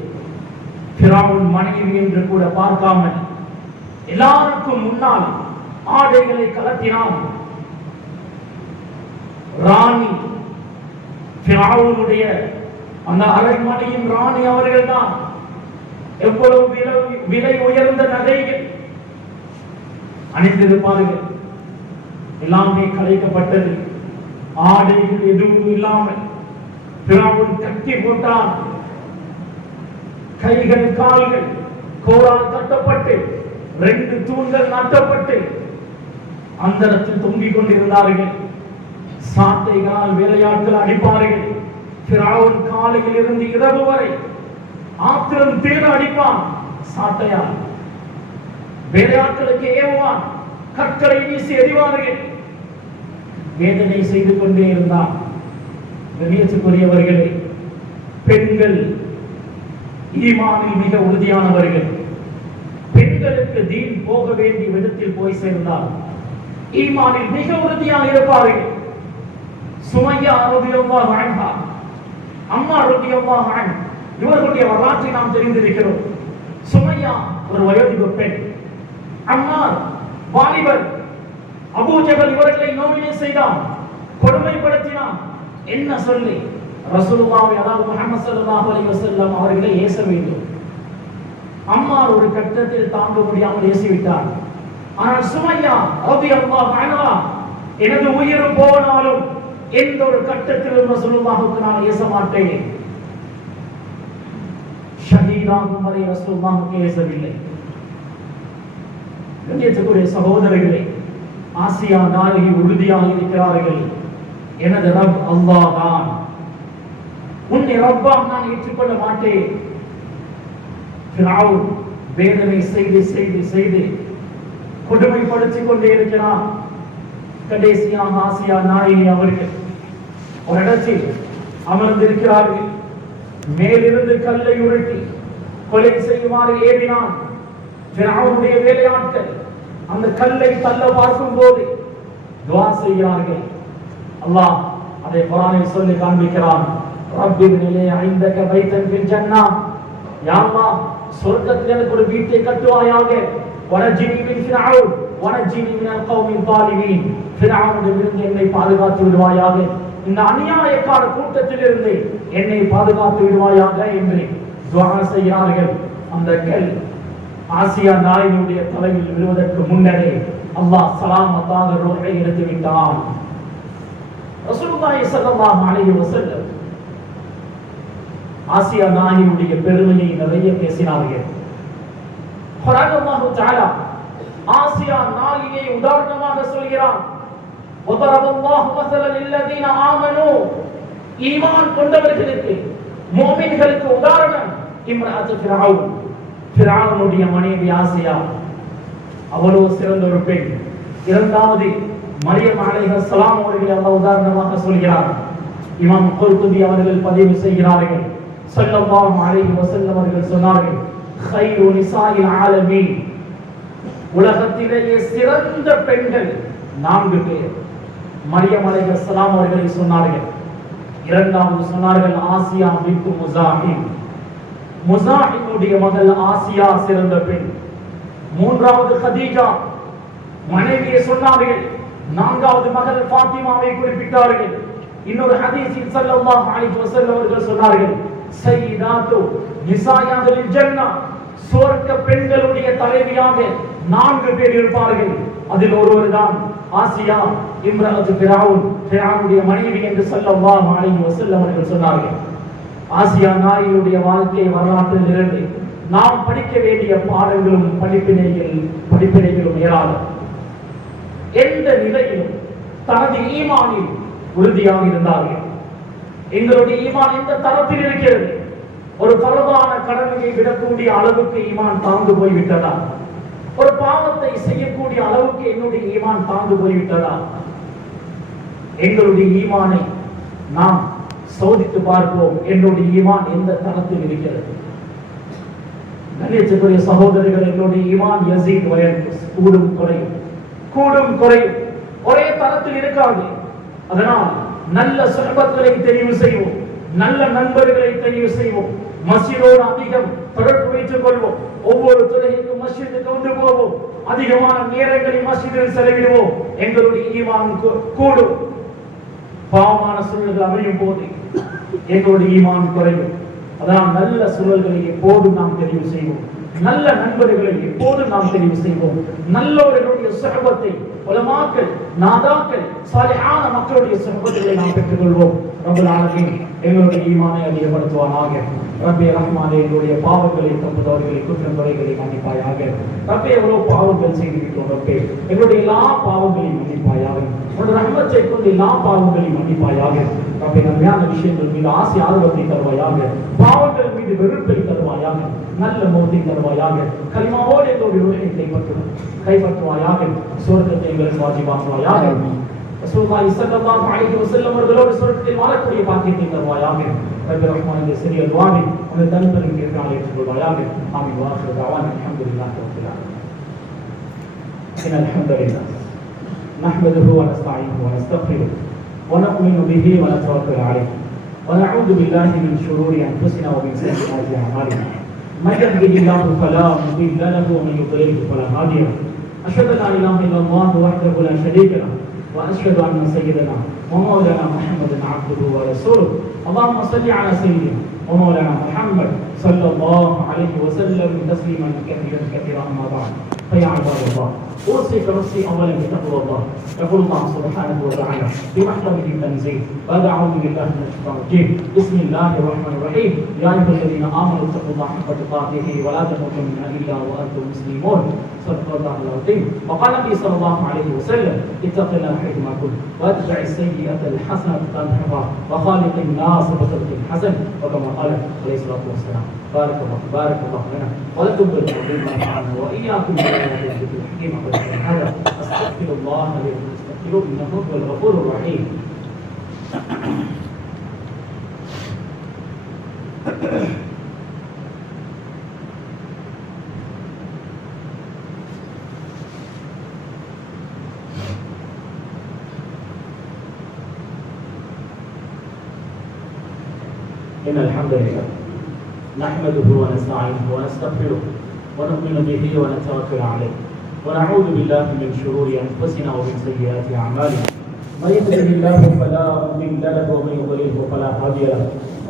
ஃபிரௌன் மனைவி என்று கூட பார்க்காமல் எல்லாருக்கும் முன்னால் ஆடைகளை கலட்டினான். ராணி ஃபிரௌனுடைய அந்த அரண்மனையின் ராணி அவர்கள் தான். எவ்வளவு விலை உயர்ந்த நகைகள் அணிந்திருப்பார்கள், எல்லாமே கலைக்கப்பட்டது. ஆடைகள் எதுவும் இல்லாமல் பிராவுன் கட்டி போட்டான். கைகள் கால்கள் கோரால் கட்டப்பட்டு 2 தூண்கள் நாட்டப்பட்டு அந்தரத்தில் தொங்கிக் கொண்டிருந்தார்கள். சாட்டைகளால் வேலையாட்கள் அடிப்பார்கள். பிராவுன் காலையில் இருந்து இரவு வரை ஆத்திரம் தேட அடிப்பான். சாட்டையால் வேலையாட்களுக்கு ஏவுவான். கற்களை வீசி எறிவார்கள். வேதனை செய்து கொண்டே இருந்தான். கண்ணியத்துக்குரியவர்களே, பெண்கள் ஈமானில் மிக உறுதியானவர்கள். பெண்களுக்கு தீன் போக வேண்டிய விதத்தில் போய் சேர்ந்தால் ஈமானில் மிக உறுதியாக இருப்பார்கள். சுமையா ரலியல்லாஹு அன்ஹா, அம்மா ரலியல்லாஹு அன்ஹா, இவர்களுடைய வரலாற்றை நாம் தெரிந்திருக்கிறோம். சுமையா ஒரு வயோதிப பெண், அம்மார் வாலிபர். அபூ ஜஹல் இவர்களை நோவினை செய்தான், கொடுமைப்படுத்தினான். என்ன சொல்லி ரசூலுல்லாஹி அதாவது முஹம்மது ஸல்லல்லாஹு அலைஹி வஸல்லம் அவர்களை ஏச வேண்டும். அம்மார் ஒரு கட்டத்தில் தாங்க முடியாமல் ஏசிவிட்டார். ஆனால் சுமையா ரலியல்லாஹு அன்ஹா, எனது உயிர் போனாலும் எந்த ஒரு கட்டத்திலும் ரசூலுல்லாஹுக்கு நான் ஏச மாட்டேன், ஷஹீதாகும் வரை ரசூலுல்லாஹுக்கு ஏசவில்லை. கண்ணியத்துக்குரிய சகோதரர்களே, ஆசியா நாயகி உறுதியாக இருக்கிறார்கள். எனது ரப் அல்லாஹ் தான், உன்னை ரப்பாக நான் ஏற்றுக்கொள்ள மாட்டேன். ஃபிரௌன் வேதனை செய்து செய்து செய்து கொடுமைப்படுத்திக் கொண்டே இருக்கிறான். கடைசியாக ஆசியா நாயகி அவர்கள் ஒரு இடத்தில் அமர்ந்திருக்கிறார்கள். மேலிருந்து கல்லை உருட்டி கொலை செய்யுமாறு ஏவினான். ஃபிரௌனுடைய வேலையாட்கள் அந்த கல்லை தள்ள பார்க்கும் போது துஆ செய்கிறார்கள். அல்லாஹ் அதை குர்ஆனில் சொல்லி காண்பிக்கிறான். ரப்பிப்னிலி இந்தக பைத்தன் ஃபில் ஜன்னah, யா அல்லாஹ் சொர்க்கத்தில் எனக்கு ஒரு வீட்டை கட்டுவாயாக. வனஜினி மின் ஃபிரௌன் வனஜினி மினல் கௌமில் ஸாலிமீன், ஃபிரௌனிடமிருந்து என்னை பாதுகாத்து விடுவாயாக, இந்த அநியாயக்கார கூட்டத்திலிருந்து என்னை பாதுகாத்து விடுவாயாக என்று துஆ செய்கிறார்கள். அந்த கல் ஆசியா நாயகியுடைய தலையில் விழுவதற்கு முன்னரே அல்லாஹ் சலாமத்தாக ரூஹை எடுத்து விட்டான். ரசூலுல்லாஹி ஸல்லல்லாஹு அலைஹி வஸல்லம் ஆசியா நாயகியுடைய பெருமையை நிறைய பேசினார்கள். குர்ஆன் அல்லாஹ் தஆலா ஆசியா நாயகியை உதாரணமாக சொல்கிறான். வதரபல்லாஹு மஸலன் லில்லதீன ஆமனூ, ஈமான் கொண்டவர்களுக்கு முஃமின்களுக்கு உதாரணம் இம்ராஅத்து ஃபிரௌன், ஃபிரௌனுடைய மனைவி ஆசியா. அவ்வளவு சிறந்த ஒரு பெண். இரண்டாவது மரியம் அலைஹிஸ்ஸலாம் அவர்களை அல்லாஹ் உதாரணமாக சொல்கிறார். இமாம் குர்துபி அவர்கள் பதிவு செய்கிறார்கள், ஸல்லல்லாஹு அலைஹி வஸல்லம் அவர்கள் சொன்னார்கள், ഖൈറു நிசாஇல் ஆலமீன், உலகத்திலேயே சிறந்த பெண்கள் 4 பேர். மரியம் அலைஹிஸ்ஸலாம் அவர்களை சொன்னார்கள். இரண்டாவது சொன்னார்கள் ஆசியா பின்த் முஸாஹிம், முஸாஹிமுடைய மகள் ஆசியா சிறந்த பெண். மூன்றாவது கதீஜா மனைவியை சொன்னார்கள். நான்காவது மகள் ஃபாத்திமாவை குறிப்பிட்டார்கள். இன்னொரு ஹதீஸில் ஸல்லல்லாஹு அலைஹி வஸல்லம் அவர்கள் சொன்னார்கள், சய்யிதாத்து நிசாயாவில் ஜன்னah, சொர்க்க பெண்களுடைய தலைவியாக 4 பேர் இருப்பார்கள். அதில் ஒருவர் தான் ஆசியா இம்ராஅத்து ஃபிரௌன், ஃபிரௌனுடைய மனைவி என்று ஸல்லல்லாஹு அலைஹி வஸல்லம் அவர்கள் சொன்னார்கள். ஆசியா நாயகியுடைய வாழ்க்கை வரலாற்றில் இருந்து நாம் படிக்க வேண்டிய பாடங்களும் படிப்பினைகளும் ஏராளம். எந்த நிலையிலும் தனது ஈமானில் உறுதியாக இருந்தார்கள். எங்களுடைய ஈமான் எந்த தரத்தில் இருக்கிறது? ஒரு பரவான கடமையை விடக்கூடிய அளவுக்கு ஈமான் தாழ்ந்து போய்விட்டதா? ஒரு பாவத்தை செய்யக்கூடிய அளவுக்கு என்னுடைய ஈமான் தாழ்ந்து போய்விட்டதா? எங்களுடைய ஈமானை நாம் சோதித்து பார்ப்போம். என்னுடைய ஈமான் எந்த தரத்தில் இருக்கிறது? கண்ணியத்துக்குரிய சகோதரர்கள், எங்களுடைய ஈமான் யஸீத் வ யன்குஸ், கூடும் குறையும், கூடும் குறையும், ஒரே தரத்தில் இருக்காது. அதனால் நல்ல சுஹபத்களை தெரிவு செய்வோம், நல்ல நண்பர்களை தெரிவு செய்வோம், மஸ்ஜிதோடு அதிகம் தொடர்பு வைத்துக் கொள்வோம், ஒவ்வொரு தொழுகைக்கும் மஸ்ஜிதுக்கு வந்து போவோம், அதிகமான நேரங்களை மஸ்ஜிதில் செலவிடுவோம். எங்களுடைய ஈமான் கூடும். பாவமான சூழல்கள் அமையும் போது எங்களுடைய ஈமான் குறையும். அதனால் நல்ல சூழல்களை எப்போதும் நாம் தெரிவு செய்வோம். நல்ல நண்பர்களை எப்போதும் நாம் தெரிவு செய்வோம். நல்லவர்களுடைய சுஹபத்தை, உலமாக்கள், நாதாக்கள், சாலிஹான மக்களுடைய சுஹபத்துகளை நாம் பெற்றுக்கொள்வோம். ரப்பல் ஆலமீன் எங்களுடைய ஈமானை அதிகப்படுத்துவானாக. ரப்பே ரஹ்மானே, எங்களுடைய பாவங்களை, தப்புதவர்களை, குற்றங்குறைகளை மன்னிப்பாயாக. ரப்பே, எவ்வளவு பாவங்கள் செய்துவிட்டோம் ரப்பே, எங்களுடைய எல்லா பாவங்களையும் மன்னிப்பாயாக. உன்னுடைய ரஹ்மத்தை கொண்டு எல்லா பாவங்களையும் மன்னிப்பாயாக. ரப்பே, நன்மையான விஷயங்கள் மீது ஆசை ஆர்வத்தை தருவாயாக, பாவங்கள் மீது வெறுப்பை தருவாயாக, நல்ல மௌத்தை தருவாயாக. கலிமாவோடு எங்களுடைய உலகை கைப்பற்றுவாயாக. சுவர்க்கத்தை எங்களுக்கு வாஜிபாக்குவாயாக. ரசூலுல்லாஹி ஸல்லல்லாஹு அலைஹி வஸல்லம் அவர்களோடு சொர்க்கத்தில் வாழக்கூடிய பாக்கியத்தை தருவாயாக. ரப்பி ரஹ்மான், இந்த சிறிய துஆவை உங்கள் தனிப்பெரும் கேட்டால் ஏற்றுக்கொள்வாயாக. ஆமீன். வாஹிரு தஅவானா அல்ஹம்துலில்லாஹி ரப்பில் ஆலமீன். இன்னல் ஹம்தலில்லாஹ் நஹ்மதுஹு வ நஸ்தஈனுஹு வ நஸ்தக்ஃபிருஹு வ நு'மினு பிஹி வ நதவக்கலு அலைஹி வ நஊது பில்லாஹி மின் ஷுரூரி அன்ஃபுஸினா வ மின் ஸய்யிஆத்தி அஅமாலினா. من يهده الله فلا مضل له ومن يضلل فلا هادي له. أشهد أن لا إله إلا الله وحده لا شريك له وأشهد أن سيدنا ومولانا محمدا عبده ورسوله. اللهم صل على سيدنا ومولانا محمد صلى الله عليه وسلم تسليما كثيرا كثيرا. أما بعد، فيا عباد الله، أوصيك نفسي أولا بتقوى الله. يقول الله سبحانه وتعالى في محكمه التنزيل بعد أعوذ بالله من الشيطان الرجيم بسم الله الرحمن الرحيم يا أيها الذين آمنوا اتقوا الله حق تقاته ولا تموتن إلا وأنتم مسلمون. صدق الله العظيم. وقال النبي صلى الله عليه وسلم اتق الله حيثما كنت واتبع السيئة الحسنة تمحها وخالق الناس بخلق حسن، وكما قال عليه الصلاة والسلام. بارك الله لنا ولكم بالعظيم ونفعنا وإياكم بالآيات والذكر الحكيم. هذا أستغفر الله لي ولكم إنه هو الغفور الرحيم. إن الحمد لله نحمده ونستعينه ونستغفره ونؤمن به ونتوكل عليه ونعوذ بالله من شرور أنفسنا ومن سيئات أعمالنا. من يهده الله فلا مضل له ومن يضلل فلا هادي له.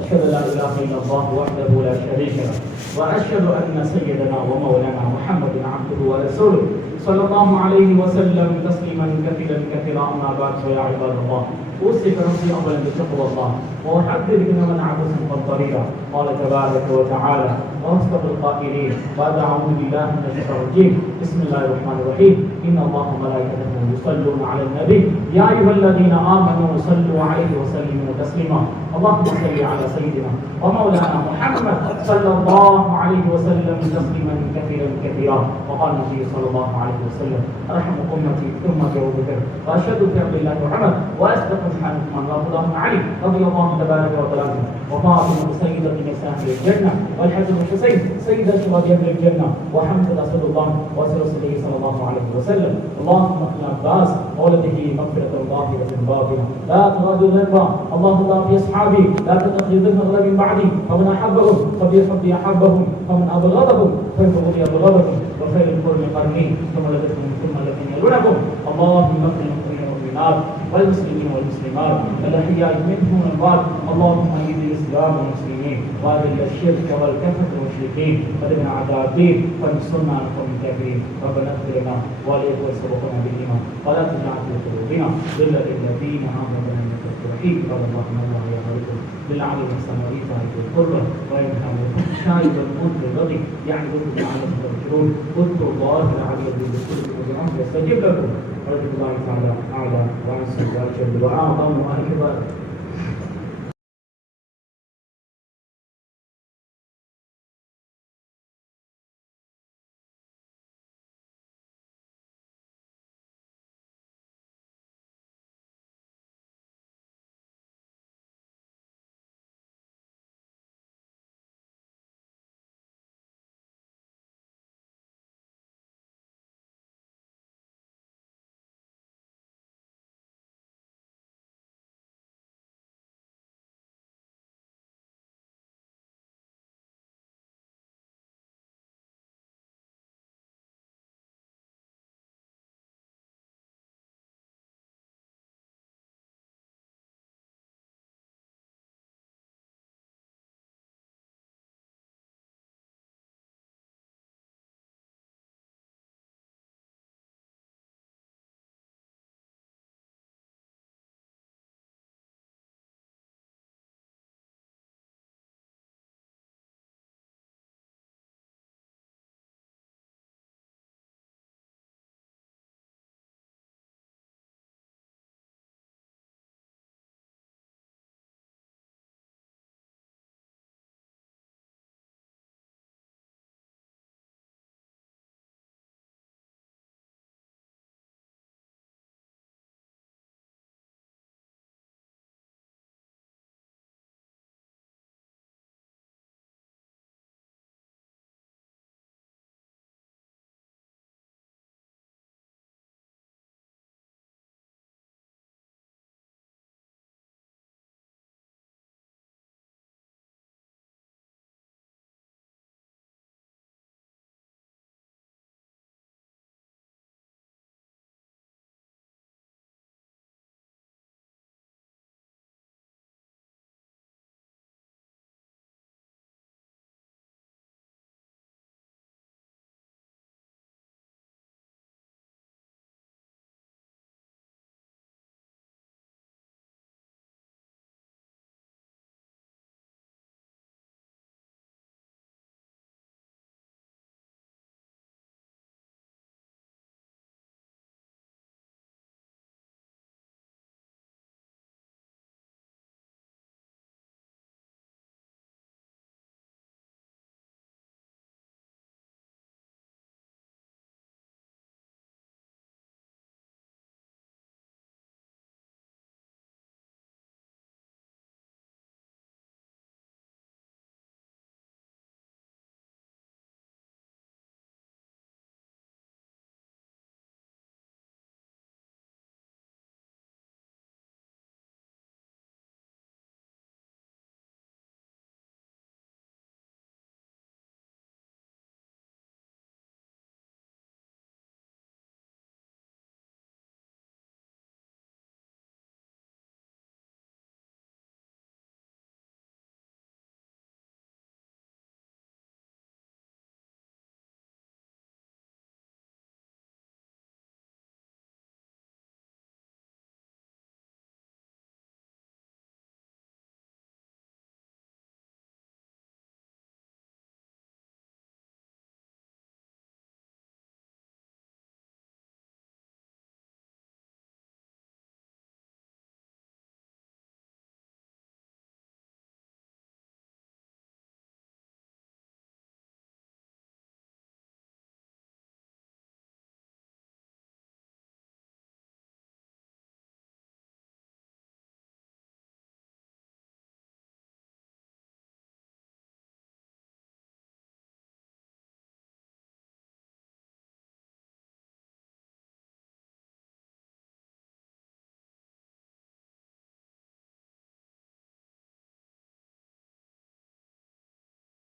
أشهد أن لا إله إلا الله وحده لا شريك له وأشهد أن سيدنا ومولانا محمدا عبده ورسوله صلى الله عليه وسلم تسليما كثيرا كثيرا. أما بعد، فيا عباد الله، أوصيك نفسي أولا بتقوى الله وأحذرك من عبثا قطريرا. قال تبارك وتعالى وأصدق القائلين بعد أعوذ بالله من الشيطان الرجيم بسم الله الرحمن الرحيم إن الله وملائكته يصلون على النبي يا أيها الذين آمنوا صلوا عليه وسلموا تسليما. اللهم صل على سيدنا ومولانا محمد صلى الله عليه وسلم تسليما كثيرا كثيرا. وقال النبي صلى الله عليه وسلم أرحم أمتي أمة أبو بكر وأشهد في عبد الله محمد وأصدق الحديث من الله علي رضي الله تبارك وتعالى وفاطمة سيدة نساء الجنة والحسن والحسين سيدة شباب أهل الجنة وحمد رسول الله ورسوله صلى الله عليه وسلم. اللهم اغفر عباس وولده مغفرة ظاهرة باطنة لا تغادر ذنبا. اللهم في أصحابي لا تتخذ ذنبا من بعدي فمن أحبهم فبحبي أحبهم ومن أبغضهم فبغضي أبغضهم وخير القرون قرني ثم الذين يلونكم. اللهم اغفر للمؤمنين والمؤمنات والمسلمين والمسلمات الأحياء منهم والأموات. اللهم أيد الإسلام والمسلمين وأذل الشرك والكفرة والمشركين ودمر أعداء الدين وانصرنا على القوم الكافرين. ربنا اغفر لنا ولإخواننا سبقونا بالإيمان ولا تجعل في قلوبنا غلا للذين آمنوا إنك أنت الرحيم. قال الله إن الله يأمركم بالعدل والإحسان وإيتاء ذي القربى وينهى عن الفحشاء والمنكر والبغي يعظكم لعلكم تذكرون. اذكروا الله العلي العظيم بذكركم وادعوه يستجب لكم. ورحمة الله تعالى أعلى وأنصر وأجل دعاء الله وأهل